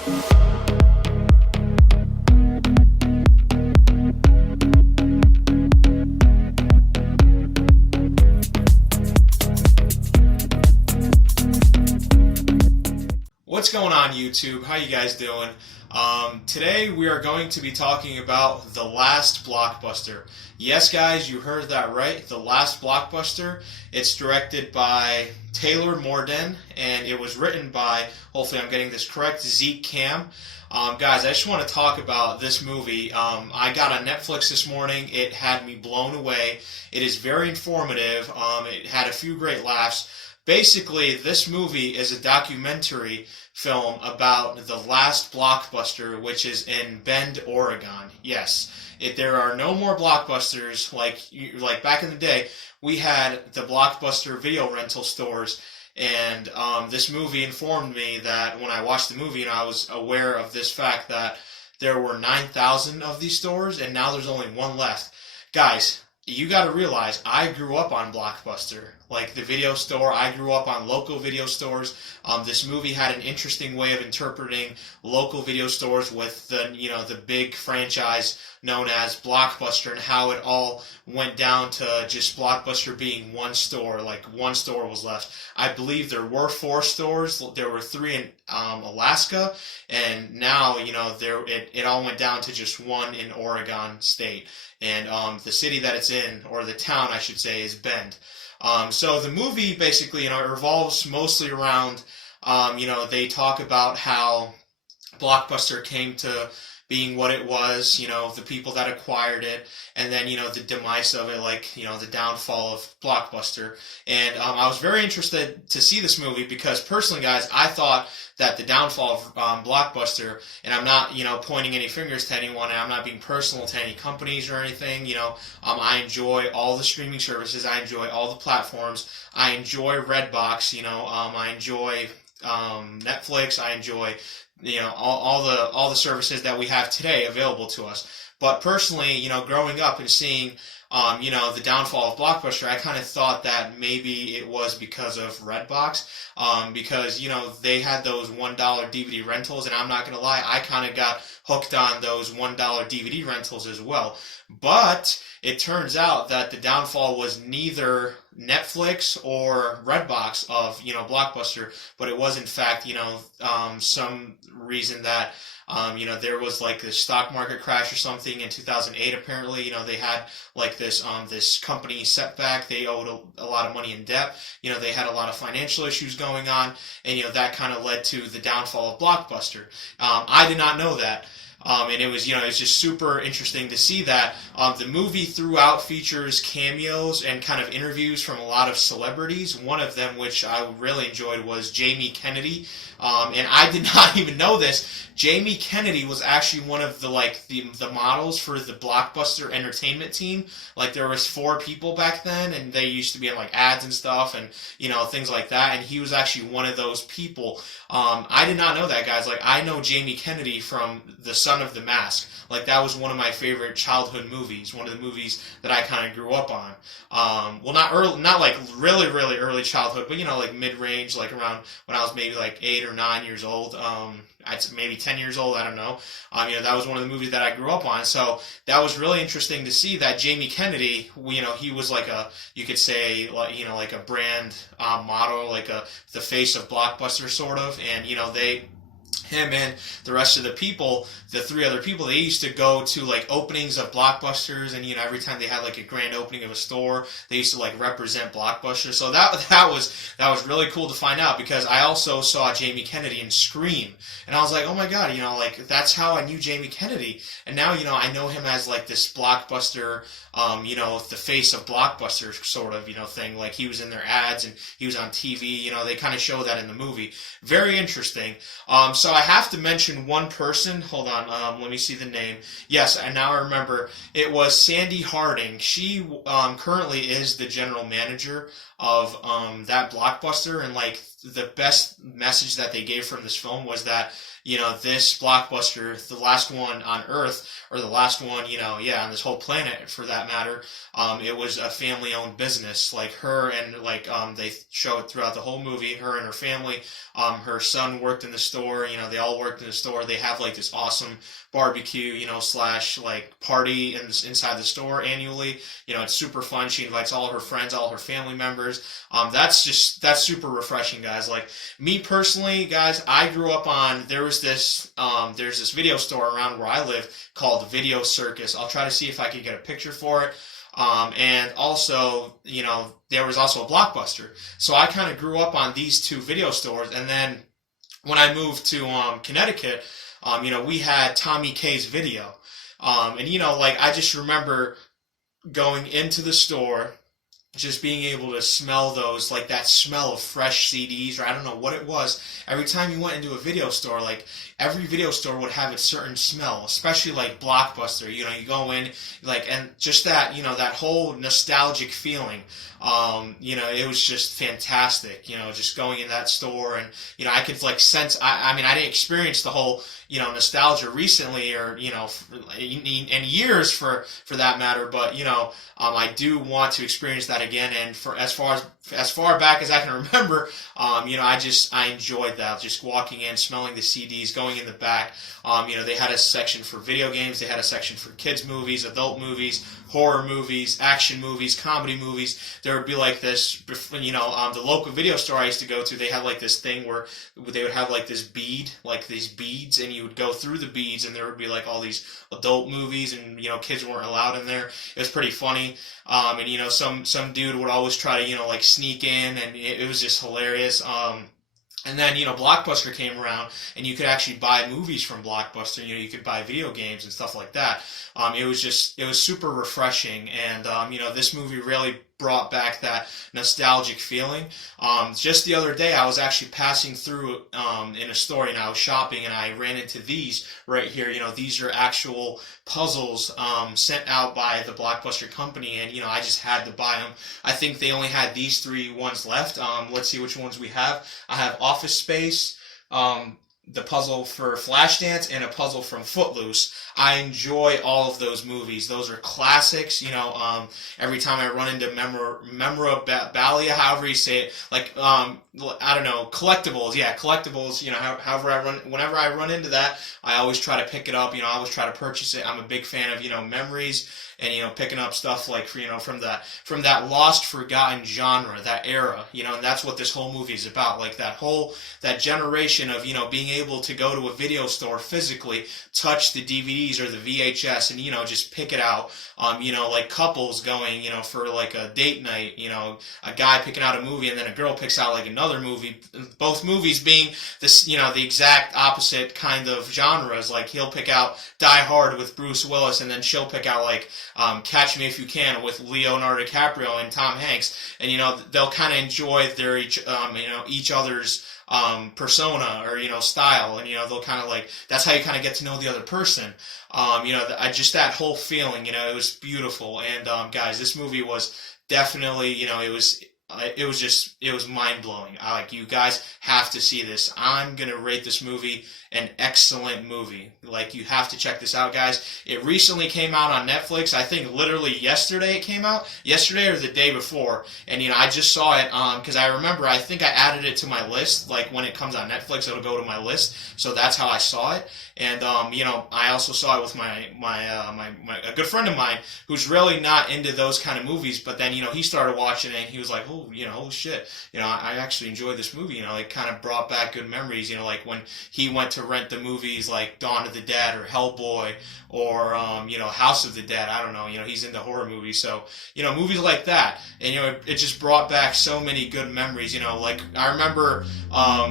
What's going on, YouTube? How you guys doing? Today we are going to be talking about The Last Blockbuster. Yes, guys, you heard that right. The Last Blockbuster. It's directed by Taylor Morden, and it was written by, hopefully I'm getting this correct, Zeke Cam. Guys, I just want to talk about this movie. I got on Netflix this morning. It had me blown away. It is very informative. It had a few great laughs. Basically, this movie is a documentary film about the Last Blockbuster, which is in Bend, Oregon. Yes, there are no more Blockbusters like back in the day. We had the Blockbuster video rental stores, and this movie informed me that when I watched the movie, I was aware of this fact that there were 9,000 of these stores, and now there's only one left. Guys, you got to realize I grew up on Blockbuster, like the video store. I grew up on local video stores. This movie had an interesting way of interpreting local video stores with the big franchise known as Blockbuster, and how it all went down to just Blockbuster being one store. Like one store was left. I believe there were 4 stores. There were 3 in Alaska, and now it all went down to just one in Oregon State. And the city that it's in, or the town I should say, is Bend. So the movie basically, it revolves mostly around, they talk about how Blockbuster came to being what it was, the people that acquired it, and then, the demise of it, the downfall of Blockbuster. And I was very interested to see this movie because, personally, guys, I thought that the downfall of Blockbuster, and I'm not, pointing any fingers to anyone, and I'm not being personal to any companies or anything, I enjoy all the streaming services, I enjoy all the platforms, I enjoy Redbox, I enjoy Netflix, I enjoy all the services that we have today available to us. But personally, growing up and seeing the downfall of Blockbuster, I kind of thought that maybe it was because of Redbox, because they had those $1 DVD rentals, and I'm not gonna lie, I kind of got hooked on those $1 DVD rentals as well. But it turns out that the downfall was neither Netflix or Redbox of Blockbuster, but it was in fact some reason that there was like this stock market crash or something in 2008. Apparently, they had like this company setback. They owed a lot of money in debt. They had a lot of financial issues going on, and that kind of led to the downfall of Blockbuster. I did not know that. And it was, it's just super interesting to see that. The movie throughout features cameos and kind of interviews from a lot of celebrities. One of them, which I really enjoyed, was Jamie Kennedy. And I did not even know this. Jamie Kennedy was actually one of the models for the Blockbuster entertainment team. Like, there was 4 people back then, and they used to be in like ads and stuff, and things like that. And he was actually one of those people. I did not know that, guys. Like, I know Jamie Kennedy from The Son of the Mask. Like, that was one of my favorite childhood movies. One of the movies that I kind of grew up on. Well, not like really, really early childhood, but like mid-range, like around when I was maybe like 8 or 9 years old. Maybe 10 years old, I don't know. That was one of the movies that I grew up on. So that was really interesting to see that Jamie Kennedy, he was like you could say, like a brand model, like the face of Blockbuster sort of. And, him and the rest of the people, the 3 other people, they used to go to like openings of Blockbusters, and every time they had like a grand opening of a store, they used to like represent Blockbuster. So that was really cool to find out, because I also saw Jamie Kennedy in Scream, and I was like, oh my god, like that's how I knew Jamie Kennedy. And now I know him as like this Blockbuster, the face of Blockbuster sort of thing. Like, he was in their ads and he was on TV. They kind of show that in the movie. Very interesting. So I have to mention one person. Hold on, let me see the name. Yes, and now I remember. It was Sandy Harding. She currently is the general manager of that Blockbuster, and like the best message that they gave from this film was that, this blockbuster, the last one on Earth, or the last one, on this whole planet for that matter, it was a family-owned business. Like her and they show it throughout the whole movie. Her and her family, her son worked in the store. They all worked in the store. They have like this awesome barbecue, slash like party inside the store annually. It's super fun. She invites all her friends, all her family members. That's super refreshing, guys. Like me personally, guys, I grew up on, there's this video store around where I live called Video Circus. I'll try to see if I can get a picture for it. And also, there was also a Blockbuster. So I kind of grew up on these two video stores. And then when I moved to Connecticut, we had Tommy K's Video. And I just remember going into the store, just being able to smell those, like that smell of fresh CDs, or I don't know what it was. Every time you went into a video store, like every video store would have its certain smell, especially like Blockbuster. You go in, and just that, that whole nostalgic feeling. It was just fantastic. Just going in that store, and I could sense. I mean, I didn't experience the whole nostalgia recently, or in years for that matter. But I do want to experience that again. And for as far back as I can remember, I enjoyed that. Just walking in, smelling the CDs, going in the back. They had a section for video games. They had a section for kids movies, adult movies, horror movies, action movies, comedy movies. There would be like this, the local video store I used to go to, they had like this thing where they would have like this bead, like these beads, and you would go through the beads, and there would be like all these adult movies, and kids weren't allowed in there. It was pretty funny. And some dude would always try to sneak in, and it was just hilarious. And then, Blockbuster came around, and you could actually buy movies from Blockbuster. You could buy video games and stuff like that. It was super refreshing, and, this movie really brought back that nostalgic feeling. Just the other day, I was actually passing through in a store, and I was shopping, and I ran into these right here. These are actual puzzles sent out by the Blockbuster company, and I just had to buy them. I think they only had these 3 ones left. Let's see which ones we have. I have Office Space, the puzzle for Flashdance, and a puzzle from Footloose. I enjoy all of those movies. Those are classics. Every time I run into memorabilia, however you say it, I don't know, collectibles. Yeah, collectibles. Whenever I run into that, I always try to pick it up. I always try to purchase it. I'm a big fan of memories, and picking up stuff from that lost, forgotten genre, that era. And that's what this whole movie is about. Like that generation of being able to go to a video store physically, touch the DVDs or the VHS, and just pick it out. Like couples going for like a date night. A guy picking out a movie, and then a girl picks out like another movie. Both movies being this the exact opposite kind of genres. Like he'll pick out Die Hard with Bruce Willis, and then she'll pick out Catch Me If You Can with Leonardo DiCaprio and Tom Hanks, and they'll kind of enjoy their each other's persona or style, and they'll kind of that's how you kind of get to know the other person. Just that whole feeling, it was beautiful. And guys, this movie was definitely, it was mind blowing. You guys have to see this. I'm gonna rate this movie an excellent movie. You have to check this out, guys. It recently came out on Netflix. I think literally yesterday it came out. Yesterday or the day before. And, I just saw it because I remember, I think I added it to my list. When it comes on Netflix, it'll go to my list. So that's how I saw it. And, I also saw it with a good friend of mine who's really not into those kind of movies. But then, he started watching it, and he was like, oh, holy shit. I actually enjoyed this movie. It kind of brought back good memories. When he went to rent the movies like Dawn of the Dead or Hellboy or House of the Dead. I don't know. He's into horror movies, so movies like that. And it just brought back so many good memories. I remember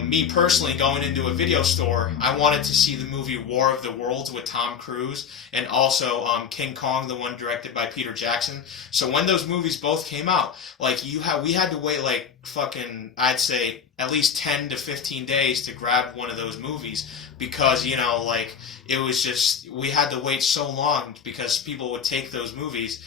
me personally going into a video store. I wanted to see the movie War of the Worlds with Tom Cruise, and also King Kong, the one directed by Peter Jackson. So when those movies both came out, we had to wait fucking, I'd say at least 10 to 15 days to grab one of those movies because, like, it was just, we had to wait so long because people would take those movies,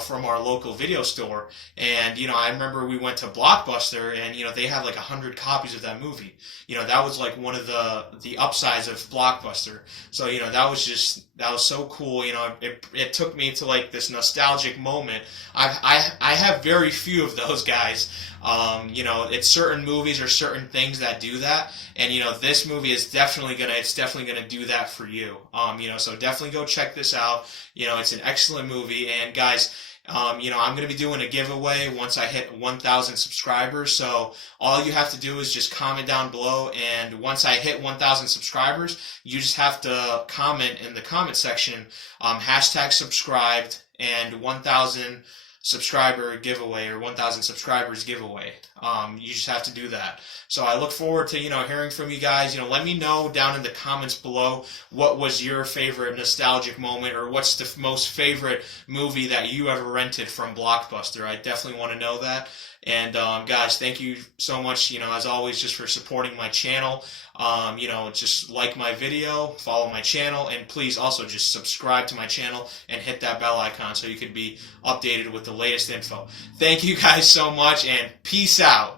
from our local video store. And, I remember we went to Blockbuster and, they had like 100 copies of that movie. That was like one of the upsides of Blockbuster. So, that was so cool. It took me to like this nostalgic moment. I have very few of those guys. It's certain movies or certain things that do that. And, this movie is definitely gonna do that for you. So definitely go check this out. It's an excellent movie. And guys, I'm going to be doing a giveaway once I hit 1,000 subscribers. So all you have to do is just comment down below. And once I hit 1,000 subscribers, you just have to comment in the comment section, hashtag subscribed and 1,000 subscriber giveaway or 1,000 subscribers giveaway. You just have to do that. So I look forward to, hearing from you guys. Let me know down in the comments below what was your favorite nostalgic moment or what's the most favorite movie that you ever rented from Blockbuster. I definitely want to know that. And guys, thank you so much, as always, just for supporting my channel. Just like my video, follow my channel, and please also just subscribe to my channel and hit that bell icon so you can be updated with the latest info. Thank you guys so much, and peace out.